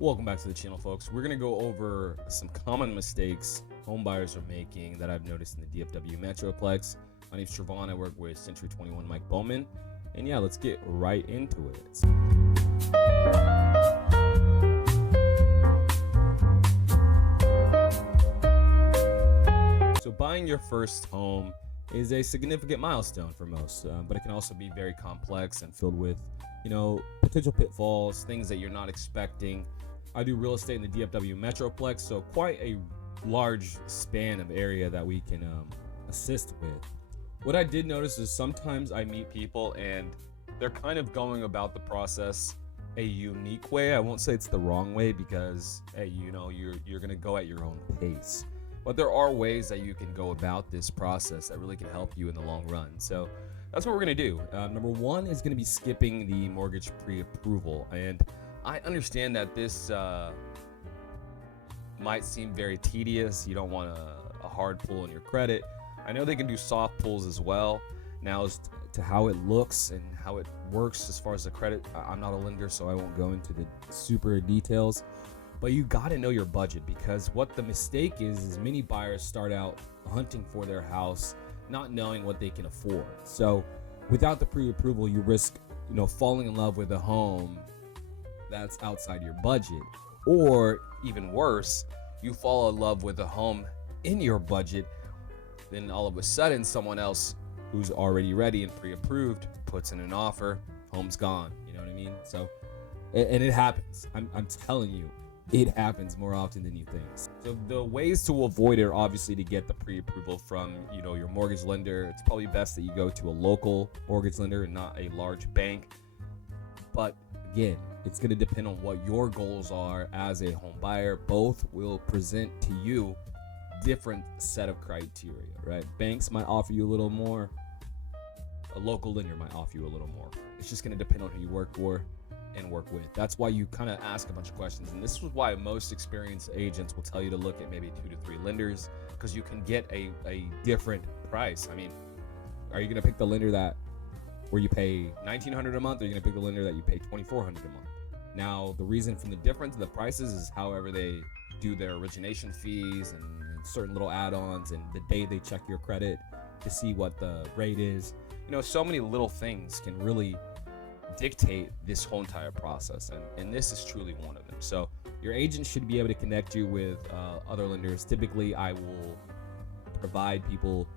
Welcome back to the channel, folks. We're going to go over some common mistakes home buyers are making that I've noticed in the DFW Metroplex. My name's Trevon. I work with Century 21 Mike Bowman. And yeah, let's get right into it. So buying your first home is a significant milestone for most, but it can also be very complex and filled with, potential pitfalls, things that you're not expecting. I do real estate in the DFW Metroplex, so quite a large span of area that we can assist with. What I did notice is sometimes I meet people and they're kind of going about the process a unique way. I won't say it's the wrong way because, hey, you're gonna go at your own pace. But there are ways that you can go about this process that really can help you in the long run. So that's what we're gonna do. Number one is gonna be skipping the mortgage pre-approval. And I understand that this might seem very tedious. You don't want a hard pull on your credit. I know they can do soft pulls as well. Now, as to how it looks and how it works as far as the credit, I'm not a lender, so I won't go into the super details. But you got to know your budget, because what the mistake is many buyers start out hunting for their house, not knowing what they can afford. So without the pre-approval, you risk, falling in love with a home that's outside your budget, or even worse, you fall in love with a home in your budget, then all of a sudden someone else who's already ready and pre-approved puts in an offer, home's gone. You know what I mean? So, and it happens. I'm telling you, it happens more often than you think. So the ways to avoid it are obviously to get the pre-approval from, your mortgage lender. It's probably best that you go to a local mortgage lender and not a large bank. But again, it's going to depend on what your goals are as a home buyer. Both will present to you different set of criteria, right? Banks might offer you a little more. A local lender might offer you a little more. It's just going to depend on who you work for and work with. That's why you kind of ask a bunch of questions. And this is why most experienced agents will tell you to look at maybe 2 to 3 lenders, because you can get a different price. I mean, are you going to pick the lender where you pay $1,900 a month, or are you going to pick the lender that you pay $2,400 a month? Now, the reason from the difference in the prices is however they do their origination fees and certain little add-ons, and the day they check your credit to see what the rate is. So many little things can really dictate this whole entire process, and this is truly one of them. So your agent should be able to connect you with other lenders. Typically, I will provide people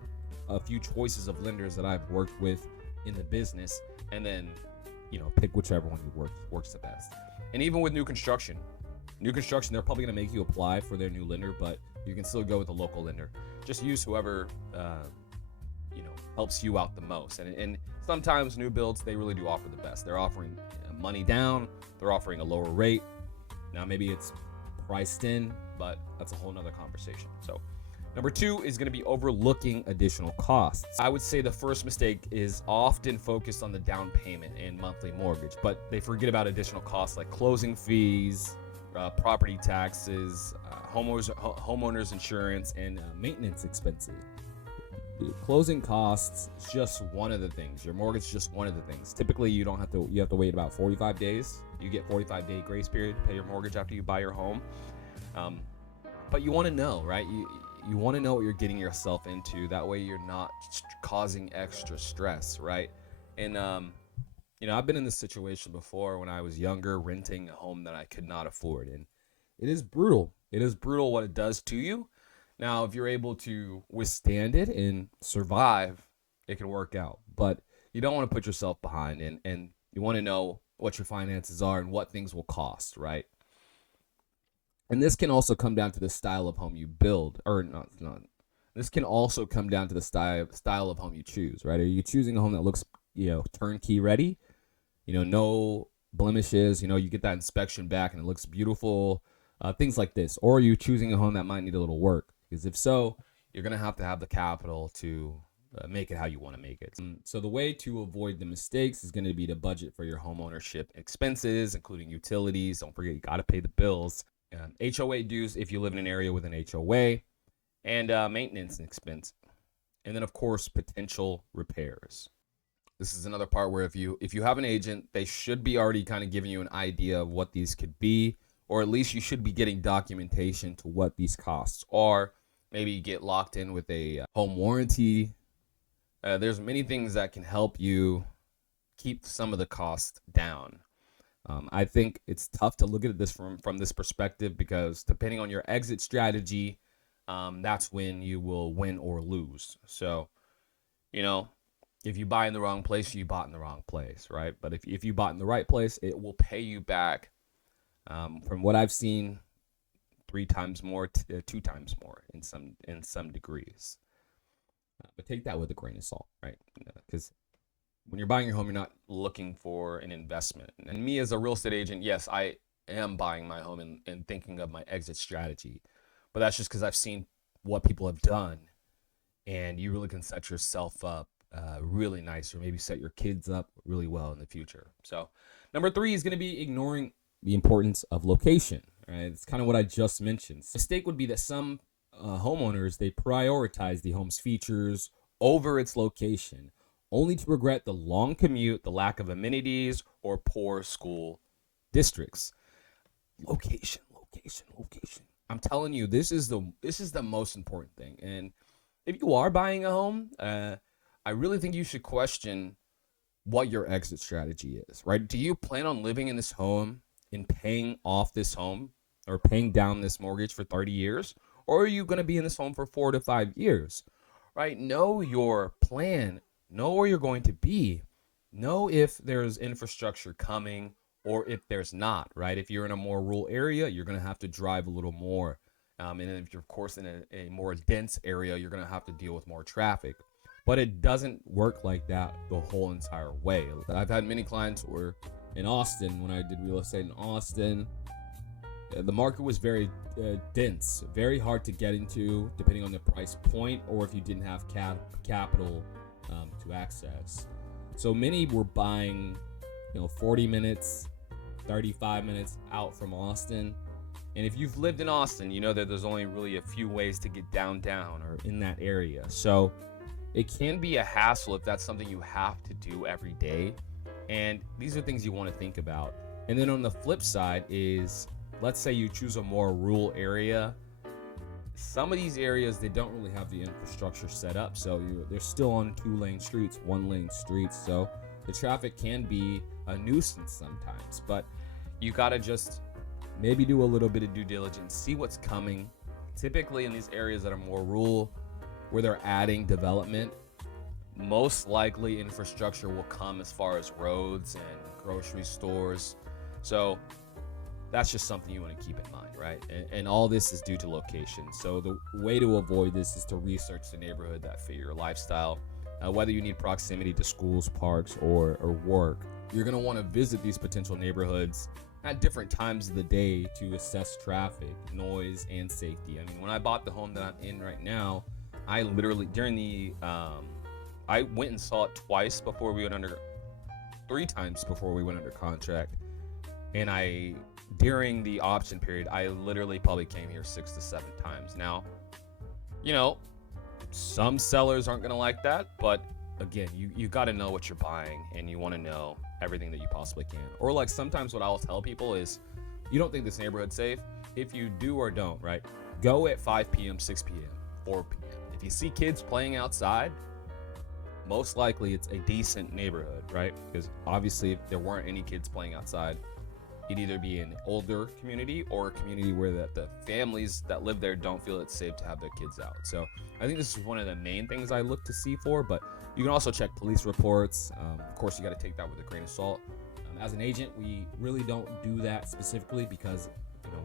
a few choices of lenders that I've worked with in the business, and then pick whichever one works the best. And even with new construction, they're probably going to make you apply for their new lender, but you can still go with a local lender. Just use whoever helps you out the most. And sometimes new builds, they really do offer the best. They're offering money down, they're offering a lower rate. Now maybe it's priced in, but that's a whole nother conversation. So number 2 is going to be overlooking additional costs. I would say the first mistake is often focused on the down payment and monthly mortgage, but they forget about additional costs like closing fees, property taxes, homeowners insurance, and maintenance expenses. Closing costs is just one of the things. Your mortgage is just one of the things. Typically, you have to wait about 45 days. You get 45-day grace period to pay your mortgage after you buy your home. But you want to know, right? You want to know what you're getting yourself into. That way, you're not causing extra stress, right? And I've been in this situation before when I was younger, renting a home that I could not afford, and it is brutal. It is brutal what it does to you. Now, if you're able to withstand it and survive, it can work out. But you don't want to put yourself behind, and you want to know what your finances are and what things will cost, right? And this can also come down to the style of home you build, or not. This can also come down to the style of home you choose, right? Are you choosing a home that looks, turnkey ready? No blemishes. You get that inspection back and it looks beautiful. Things like this. Or are you choosing a home that might need a little work? Because if so, you're going to have the capital to make it how you want to make it. So the way to avoid the mistakes is going to be to budget for your home ownership expenses, including utilities. Don't forget, you got to pay the bills. HOA dues if you live in an area with an HOA, and maintenance expense. And then, of course, potential repairs. This is another part where if you have an agent, they should be already kind of giving you an idea of what these could be, or at least you should be getting documentation to what these costs are. Maybe get locked in with a home warranty. There's many things that can help you keep some of the cost down. I think it's tough to look at this from this perspective because depending on your exit strategy, that's when you will win or lose. So, you know, if you buy in the wrong place, you bought in the wrong place, right? But if you bought in the right place, it will pay you back. From what I've seen, 3 times more, 2 times more in some degrees. But take that with a grain of salt, right? Because when you're buying your home, you're not looking for an investment. And me as a real estate agent, yes, I am buying my home and thinking of my exit strategy. But that's just because I've seen what people have done, and you really can set yourself up really nice, or maybe set your kids up really well in the future. So number 3 is going to be ignoring the importance of location. Right? It's kind of what I just mentioned. Mistake would be that some homeowners, they prioritize the home's features over its location, only to regret the long commute, the lack of amenities, or poor school districts. Location, location, location. I'm telling you, this is the most important thing. And if you are buying a home, I really think you should question what your exit strategy is, right? Do you plan on living in this home and paying off this home or paying down this mortgage for 30 years? Or are you going to be in this home for 4 to 5 years, right? Know your plan. Know where you're going to be. Know if there's infrastructure coming or if there's not, right? If you're in a more rural area, you're going to have to drive a little more. And if you're, of course, in a more dense area, you're going to have to deal with more traffic. But it doesn't work like that the whole entire way. I've had many clients who were in Austin, when I did real estate in Austin, the market was very dense, very hard to get into depending on the price point or if you didn't have capital to access. So many were buying 40 minutes, 35 minutes out from Austin. And if you've lived in Austin, you know that there's only really a few ways to get downtown or in that area. So it can be a hassle if that's something you have to do every day. And these are things you want to think about. And then on the flip side is, let's say you choose a more rural area. Some of these areas, they don't really have the infrastructure set up. So they're still on 2-lane streets, 1-lane streets. So the traffic can be a nuisance sometimes. But you got to just maybe do a little bit of due diligence, see what's coming. Typically in these areas that are more rural, where they're adding development, most likely infrastructure will come as far as roads and grocery stores. So that's just something you want to keep in mind, right? And all this is due to location. So the way to avoid this is to research the neighborhood that fit your lifestyle. Whether you need proximity to schools, parks, or work, you're going to want to visit these potential neighborhoods at different times of the day to assess traffic, noise, and safety. I mean, when I bought the home that I'm in right now, I literally, I went and saw it 3 times before we went under contract. And during the option period, I literally probably came here 6 to 7 times. Now, some sellers aren't going to like that, but again, you got to know what you're buying, and you want to know everything that you possibly can. Or like sometimes what I'll tell people is, you don't think this neighborhood's safe? If you do or don't, right? Go at 5 p.m., 6 p.m., 4 p.m. If you see kids playing outside, most likely it's a decent neighborhood, right? Because obviously if there weren't any kids playing outside, it'd either be an older community or a community where the families that live there don't feel it's safe to have their kids out. So I think this is one of the main things I look to see for, but you can also check police reports. Of course, you got to take that with a grain of salt. As an agent, we really don't do that specifically because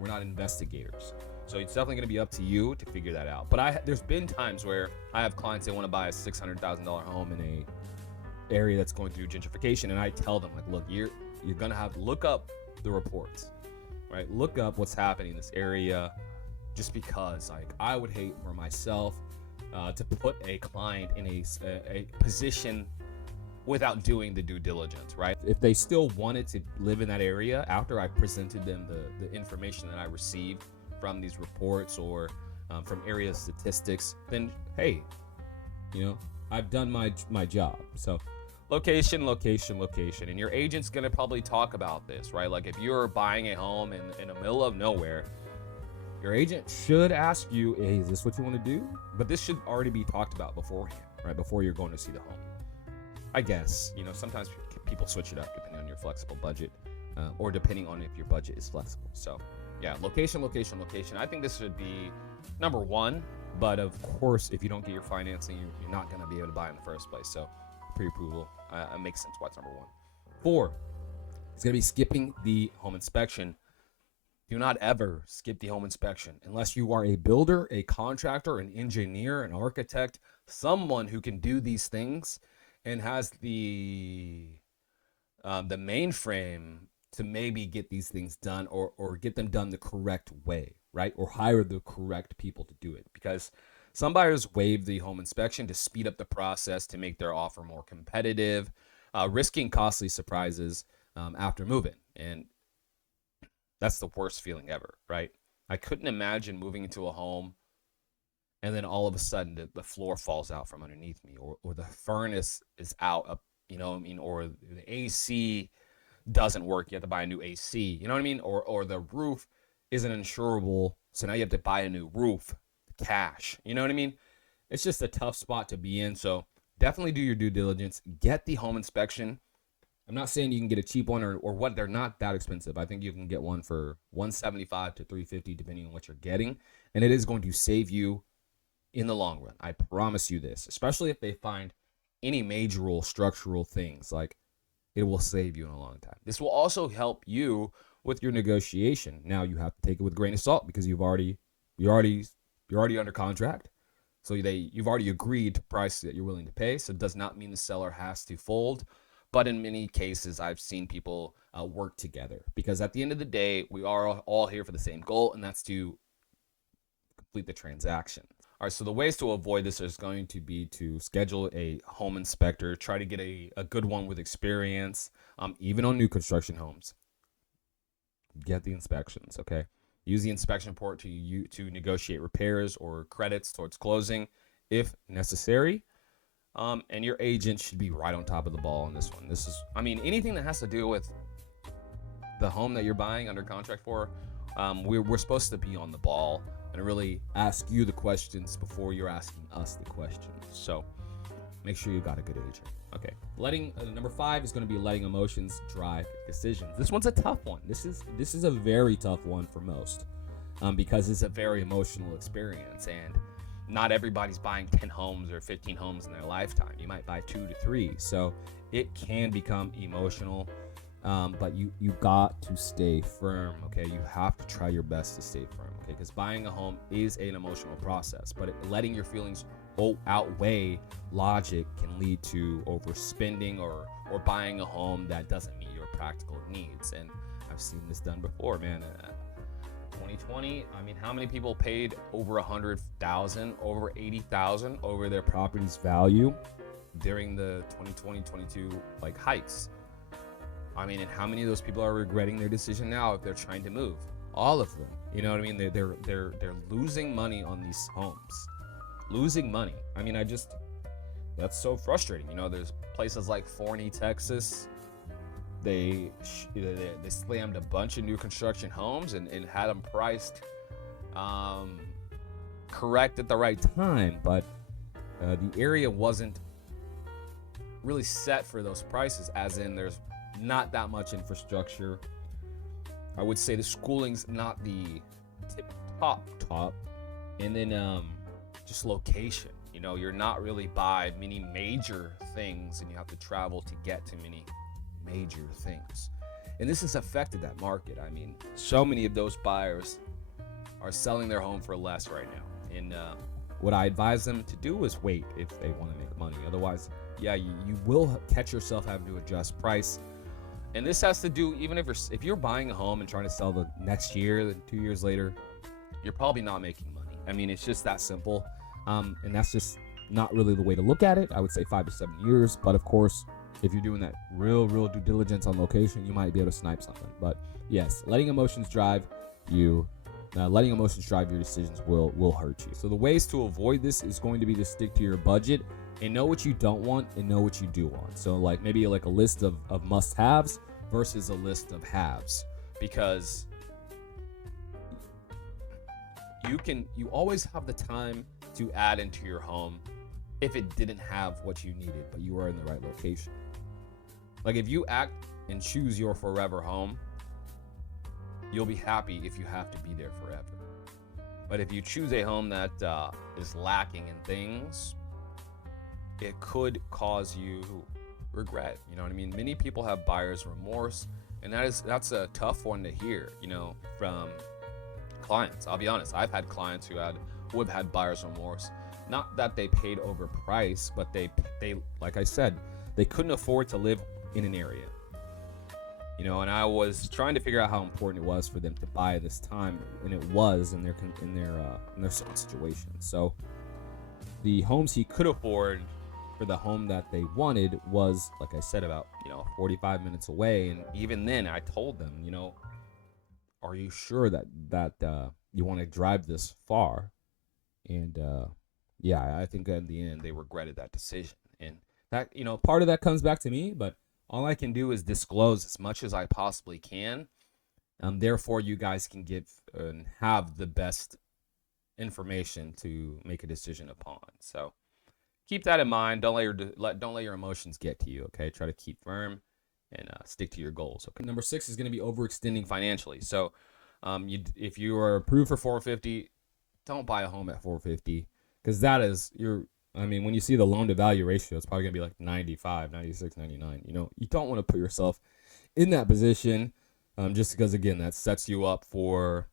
we're not investigators. So it's definitely going to be up to you to figure that out. But there's been times where I have clients that want to buy a $600,000 home in a area that's going through gentrification, and I tell them, like, look, you're going to have to look up the reports, right? Look up what's happening in this area, just because, like, I would hate for myself to put a client in a position without doing the due diligence, right? If they still wanted to live in that area after I presented them the information that I received from these reports or from area statistics, then hey, I've done my job. So Location, location, location. And your agent's going to probably talk about this, right? Like if you're buying a home in the middle of nowhere, your agent should ask you, hey, is this what you want to do? But this should already be talked about beforehand, right? Before you're going to see the home. I guess, sometimes people switch it up depending on your flexible budget or depending on if your budget is flexible. So yeah, location, location, location. I think this should be number one. But of course, if you don't get your financing, you're not going to be able to buy in the first place. So pre-approval makes sense why it's number one. 4, it's going to be skipping the home inspection. Do not ever skip the home inspection unless you are a builder, a contractor, an engineer, an architect, someone who can do these things and has the mainframe to maybe get these things done or get them done the correct way, right? Or hire the correct people to do it, because some buyers waive the home inspection to speed up the process to make their offer more competitive, risking costly surprises after moving. And that's the worst feeling ever, right? I couldn't imagine moving into a home and then all of a sudden the floor falls out from underneath me, or the furnace is out, or the AC doesn't work. You have to buy a new AC, or the roof isn't insurable, so now you have to buy a new roof, cash. You know what I mean? It's just a tough spot to be in. So definitely do your due diligence. Get the home inspection. I'm not saying you can get a cheap one or what. They're not that expensive. I think you can get one for $175 to $350 depending on what you're getting, and it is going to save you in the long run. I promise you this, especially if they find any major structural things. Like, it will save you in a long time. This will also help you with your negotiation. Now you have to take it with a grain of salt because you're already under contract. So you've already agreed to price that you're willing to pay. So it does not mean the seller has to fold. But in many cases, I've seen people work together, because at the end of the day, we are all here for the same goal, and that's to complete the transaction. All right, so the ways to avoid this is going to be to schedule a home inspector, try to get a good one with experience, even on new construction homes. Get the inspections, okay? Use the inspection report to negotiate repairs or credits towards closing if necessary. And your agent should be right on top of the ball on this one. Anything that has to do with the home that you're buying under contract for, we're supposed to be on the ball and really ask you the questions before you're asking us the questions. So make sure you got a good agent. Okay, number 5 is going to be letting emotions drive decisions. This one's a tough one. This is a very tough one for most, because it's a very emotional experience, and not everybody's buying 10 homes or 15 homes in their lifetime. You might buy 2 to 3, so it can become emotional. But you got to stay firm, okay? You have to try your best to stay firm, okay? Because buying a home is an emotional process, but letting your feelings outweigh logic can lead to overspending or buying a home that doesn't meet your practical needs. And I've seen this done before, man. 2020, how many people paid over $100,000, over $80,000 over their property's value during the 2020-22 hikes? And how many of those people are regretting their decision now if they're trying to move? All of them. You know what I mean? They're losing money on these homes. Losing money. That's so frustrating. There's places like Forney, Texas. They slammed a bunch of new construction homes and had them priced correct at the right time, but the area wasn't really set for those prices, as in there's not that much infrastructure. I would say the schooling's not the top, and then just location. You're not really by many major things, and you have to travel to get to many major things. And this has affected that market. So many of those buyers are selling their home for less right now. And what I advise them to do is wait if they want to make money. Otherwise, you will catch yourself having to adjust price. And this has to do, even if you're buying a home and trying to sell the next year, then 2 years later, you're probably not making money. It's just that simple. And that's just not really the way to look at it. I would say 5 to 7 years. But of course, if you're doing that real due diligence on location, you might be able to snipe something. But yes, letting emotions drive your decisions will hurt you. So the ways to avoid this is going to be to stick to your budget and know what you don't want and know what you do want. So like maybe like a list of must-haves versus a list of haves, because you always have the time to add into your home if it didn't have what you needed, but you were in the right location. Like if you act and choose your forever home, you'll be happy if you have to be there forever. But if you choose a home that is lacking in things, it could cause you regret. You know what I mean? Many people have buyer's remorse, and that's a tough one to hear, from clients. I'll be honest, I've had clients who have had buyer's remorse. Not that they paid overpriced, but they like I said, they couldn't afford to live in an area. And I was trying to figure out how important it was for them to buy this time, and it was in their situation. So the homes he could afford for the home that they wanted was, like I said, about 45 minutes away. And even then, I told them, are you sure that you want to drive this far? And I think in the end they regretted that decision. And that part of that comes back to me, but all I can do is disclose as much as I possibly can. Therefore, you guys can give and have the best information to make a decision upon. So keep that in mind. Don't let your emotions get to you. Okay, try to keep firm and stick to your goals. Okay. Number 6 is going to be overextending financially. So, if you are approved for 450, don't buy a home at 450, because that is when you see the loan to value ratio, it's probably going to be like 95, 96, 99. You don't want to put yourself in that position, just because, again, that sets you up for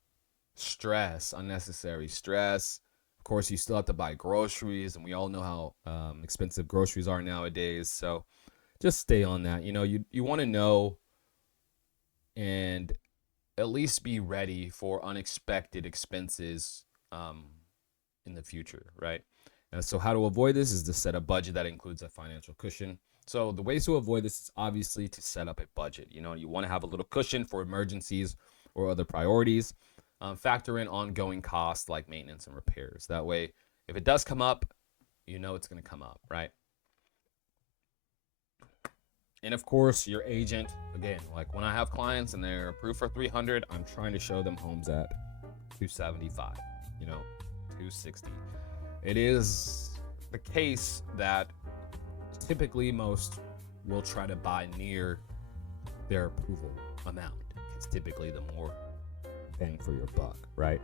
stress, unnecessary stress. Of course, you still have to buy groceries, and we all know how expensive groceries are nowadays. So just stay on that. You want to know and at least be ready for unexpected expenses in the future, right? So how to avoid this is to set a budget that includes a financial cushion. So the ways to avoid this is obviously to set up a budget. You want to have a little cushion for emergencies or other priorities. Factor in ongoing costs like maintenance and repairs. That way, if it does come up, it's going to come up, right? And of course, your agent, again, like when I have clients and they're approved for 300, I'm trying to show them homes at 275, 260. It is the case that typically most will try to buy near their approval amount. It's typically the more bang for your buck, right?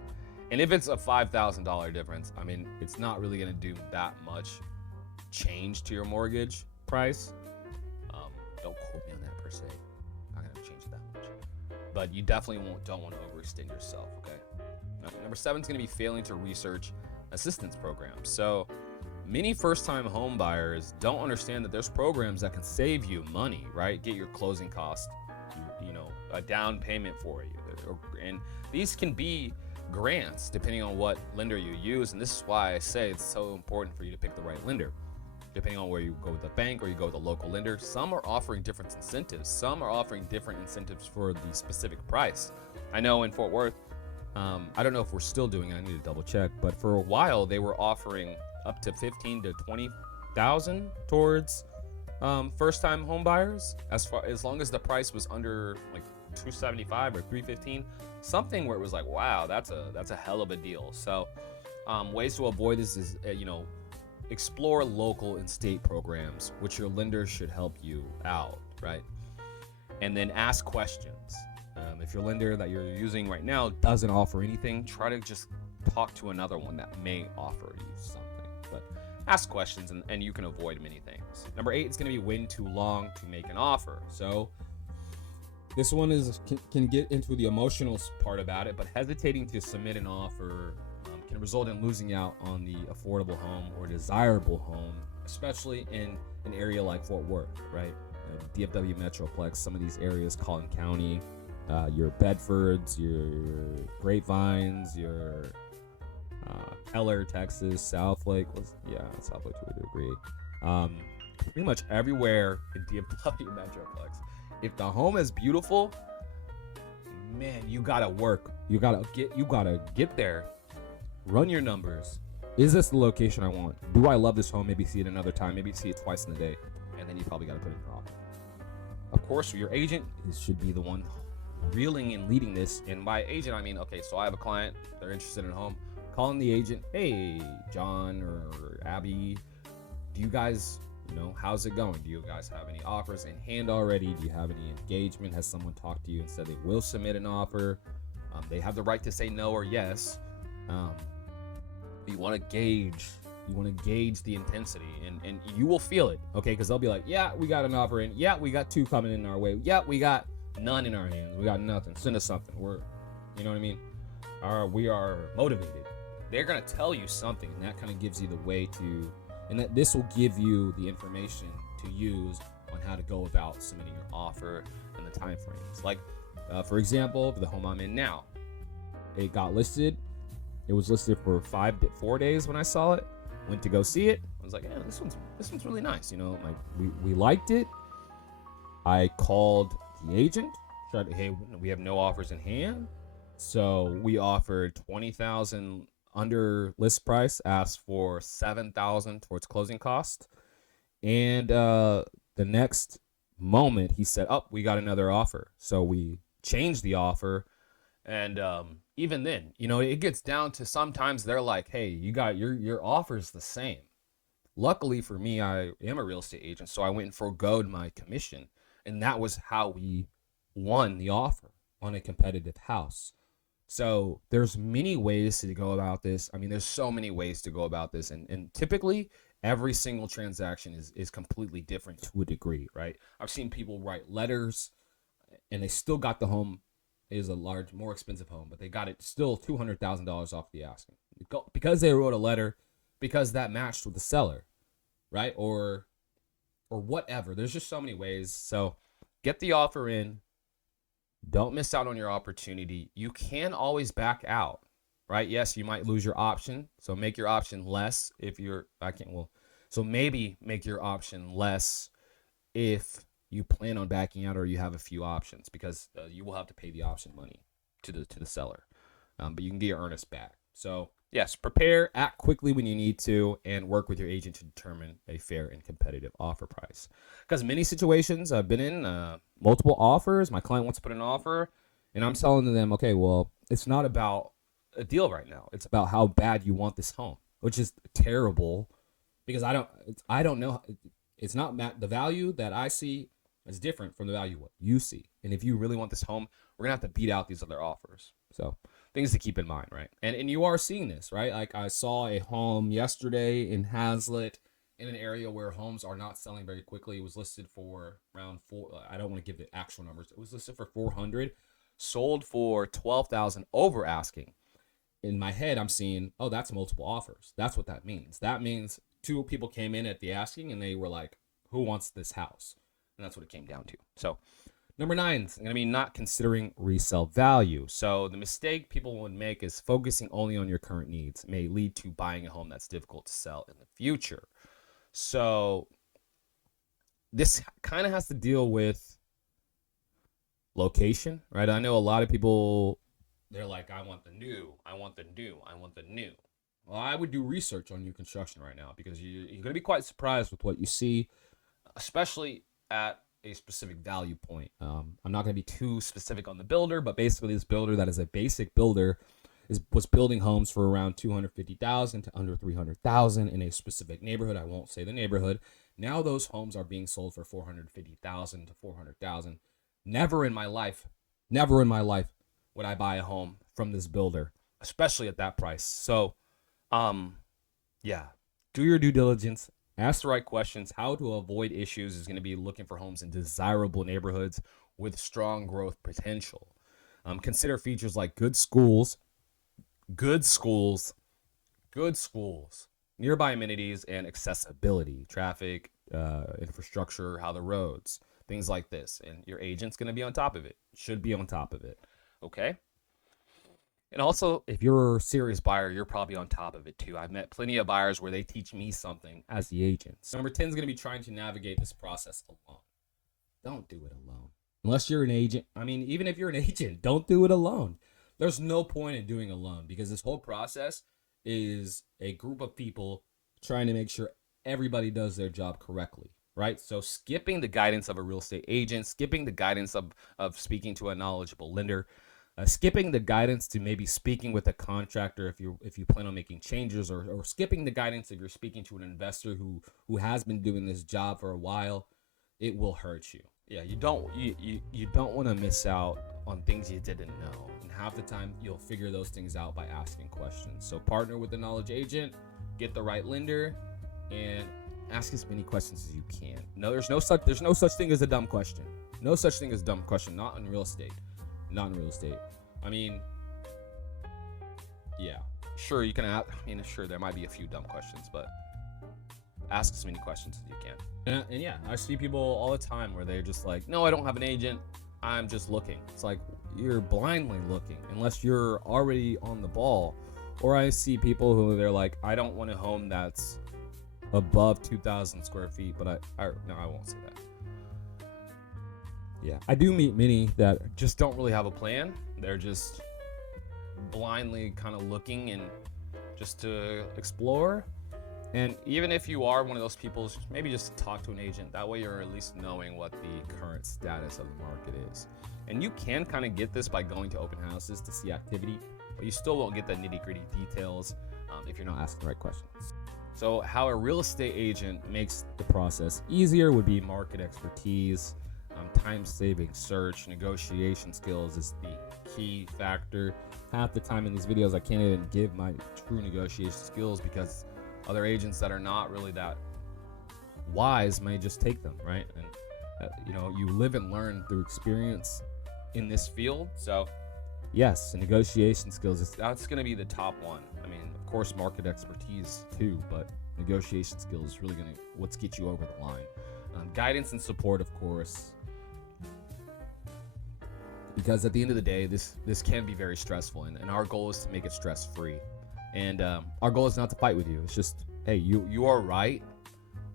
And if it's a $5,000 difference, it's not really going to do that much change to your mortgage price. Don't quote me on that per se. Not going to change it that much. But you definitely don't want to overextend yourself, okay? Number 7 is going to be failing to research assistance programs. So many first-time home buyers don't understand that there's programs that can save you money, right? Get your closing costs, a down payment for you. And these can be grants depending on what lender you use. And this is why I say it's so important for you to pick the right lender. Depending on where you go with the bank or you go with a local lender, some are offering different incentives. Some are offering different incentives for the specific price. I know in Fort Worth, I don't know if we're still doing it. I need to double check. But for a while, they were offering up to $15,000 to $20,000 towards first-time home buyers, as long as the price was under like $275 or $315, something where it was like, wow, that's a hell of a deal. So ways to avoid this is explore local and state programs, which your lender should help you out, right? And then ask questions. If your lender that you're using right now doesn't offer anything, try to just talk to another one that may offer you something. But ask questions, and you can avoid many things. Number 8 is going to be waiting too long to make an offer. So this one can get into the emotional part about it, but hesitating to submit an offer can result in losing out on the affordable home or desirable home, especially in an area like Fort Worth, right? DFW Metroplex, some of these areas, Collin County, your Bedfords, your Grapevines, your Keller, Texas, Southlake, Southlake to a degree. Pretty much everywhere in DFW Metroplex. If the home is beautiful, man, you gotta work. You gotta get there. Run your numbers. Is this the location I want? Do I love this home? Maybe see it another time. Maybe see it twice in a day. And then you probably got to put in your offer. Of course, your agent should be the one reeling and leading this. And by agent, I mean, okay, so I have a client. They're interested in a home. Calling the agent. Hey, John or Abby, do you guys, how's it going? Do you guys have any offers in hand already? Do you have any engagement? Has someone talked to you and said they will submit an offer? They have the right to say no or yes. You want to gauge the intensity, and you will feel it, okay? Because they'll be like, yeah, we got an offer in. Yeah, we got 2 coming in our way. Yeah, we got none in our hands. We got nothing. Send us something. You know what I mean? We are motivated. They're gonna tell you something, and that kind of gives you the way to, and that this will give you the information to use on how to go about submitting your offer and the time frames. Like, for example, the home I'm in now, it got listed. It was listed for 4 days when I saw it. Went to go see it. I was like, yeah, this one's really nice. Like we liked it. I called the agent. Hey, we have no offers in hand. So we offered $20,000 under list price. Asked for $7,000 towards closing cost. And the next moment, he said, "Oh, we got another offer." So we changed the offer. And even then, it gets down to sometimes they're like, hey, you got your offer's the same. Luckily for me, I am a real estate agent, so I went and forgoed my commission. And that was how we won the offer on a competitive house. So there's many ways to go about this. I mean, there's so many ways to go about this. And typically, every single transaction is completely different to a degree, right? I've seen people write letters, and they still got the home. Is a large, more expensive home, but they got it still $200,000 off the asking because they wrote a letter, because that matched with the seller, right? Or whatever. There's just so many ways. So get the offer in. Don't miss out on your opportunity. You can always back out, right? Yes, you might lose your option, so make your option less if you're. So maybe make your option less if you plan on backing out or you have a few options, because you will have to pay the option money to the seller, but you can get your earnest back. So yes, prepare, act quickly when you need to, and work with your agent to determine a fair and competitive offer price. Because many situations I've been in, multiple offers, my client wants to put an offer, and I'm telling them, okay, well, it's not about a deal right now. It's about how bad you want this home, which is terrible, because I don't know. It's not the value that I see is different from the value what you see. And if you really want this home, we're gonna have to beat out these other offers. So things to keep in mind, right? And you are seeing this, right? Like I saw a home yesterday in Hazlitt, in an area where homes are not selling very quickly. It was listed for around I don't want to give the actual numbers. It was listed for 400, sold for 12,000 over asking. In my head, I'm seeing, oh, that's multiple offers. That's what that means. That means 2 people came in at the asking and they were like, who wants this house? And that's what it came down to. So number 9 is going to be not considering resale value. So the mistake people would make is focusing only on your current needs. It may lead to buying a home that's difficult to sell in the future. So this kind of has to deal with location, right? I know a lot of people, they're like, I want the new. Well, I would do research on new construction right now, because you're going to be quite surprised with what you see, especially at a specific value point. I'm not going to be too specific on the builder, but basically this builder that is a basic builder was building homes for around $250,000 to under $300,000 in a specific neighborhood. I won't say the neighborhood. Now those homes are being sold for $450,000 to $400,000. Never in my life would I buy a home from this builder, especially at that price. So, yeah, do your due diligence. Ask the right questions. How to avoid issues is going to be looking for homes in desirable neighborhoods with strong growth potential. Consider features like good schools, nearby amenities, and accessibility, traffic, infrastructure, how the roads, things like this. And your agent's going to be on top of it, should be on top of it. Okay? And also, if you're a serious buyer, you're probably on top of it too. I've met plenty of buyers where they teach me something as the agent. So number 10 is going to be trying to navigate this process alone. Don't do it alone. Unless you're an agent. I mean, even if you're an agent, don't do it alone. There's no point in doing it alone, because this whole process is a group of people trying to make sure everybody does their job correctly, right? So skipping the guidance of a real estate agent, skipping the guidance of speaking to a knowledgeable lender, skipping the guidance to maybe speaking with a contractor if you plan on making changes, or skipping the guidance if you're speaking to an investor who has been doing this job for a while, it will hurt you. Yeah, you don't want to miss out on things you didn't know. And half the time you'll figure those things out by asking questions. So partner with a knowledge agent, get the right lender, and ask as many questions as you can. No, there's no such thing as a dumb question. No such thing as a dumb question, not in real estate. Not in real estate. I mean, yeah, sure you can ask, sure there might be a few dumb questions, but ask as many questions as you can. And yeah, I see people all the time where they're just like, no, I don't have an agent, I'm just looking. It's like, you're blindly looking unless you're already on the ball. Or I see people who they're like, I don't want a home that's above 2,000 square feet, but I won't say that. Yeah, I do meet many that just don't really have a plan. They're just blindly kind of looking and just to explore. And even if you are one of those people, maybe just talk to an agent. That way you're at least knowing what the current status of the market is. And you can kind of get this by going to open houses to see activity, but you still won't get the nitty-gritty details if you're not asking the right questions. So how a real estate agent makes the process easier would be market expertise, time-saving search, negotiation skills is the key factor. Half the time in these videos, I can't even give my true negotiation skills because other agents that are not really that wise may just take them, right? And you live and learn through experience in this field. So yes, negotiation skills, that's going to be the top one. I mean, of course, market expertise too, but negotiation skills is really going to what's get you over the line. Guidance and support, of course, because at the end of the day, this can be very stressful, and our goal is to make it stress-free. And our goal is not to fight with you. It's just, hey, you are right.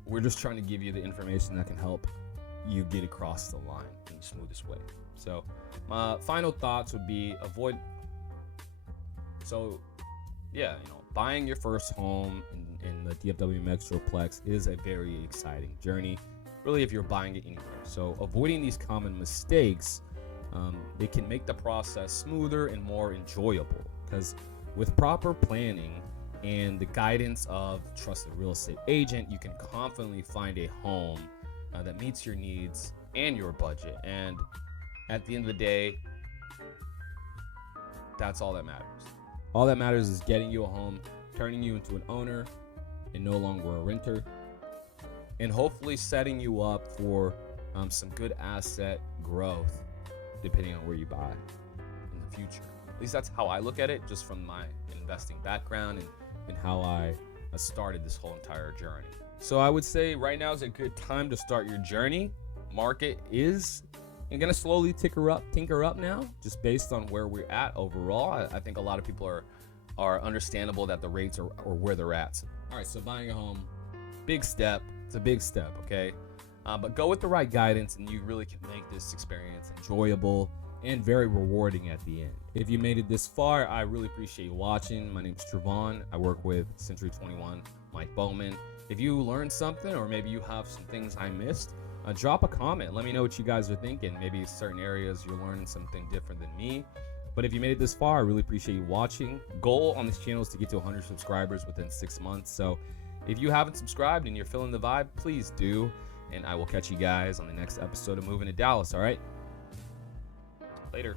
We're just trying to give you the information that can help you get across the line in the smoothest way. So my final thoughts would be buying your first home in the DFW Metroplex is a very exciting journey, really, if you're buying it anywhere. So avoiding these common mistakes, they can make the process smoother and more enjoyable, because with proper planning and the guidance of a trusted real estate agent, you can confidently find a home that meets your needs and your budget. And at the end of the day, that's all that matters. All that matters is getting you a home, turning you into an owner and no longer a renter, and hopefully setting you up for some good asset growth depending on where you buy in the future. At least that's how I look at it, just from my investing background and how I started this whole entire journey. So I would say right now is a good time to start your journey. Market is going to slowly tinker up now, just based on where we're at overall. I think a lot of people are understandable that the rates are where they're at. All right, so buying a home, big step. It's a big step, okay? But go with the right guidance, and you really can make this experience enjoyable and very rewarding at the end. If you made it this far, I really appreciate you watching. My name is Trevon. I work with Century 21, Mike Bowman. If you learned something, or maybe you have some things I missed, drop a comment. Let me know what you guys are thinking. Maybe certain areas you're learning something different than me. But if you made it this far, I really appreciate you watching. Goal on this channel is to get to 100 subscribers within 6 months. So if you haven't subscribed and you're feeling the vibe, please do. And I will catch you guys on the next episode of Moving to Dallas, all right? Later.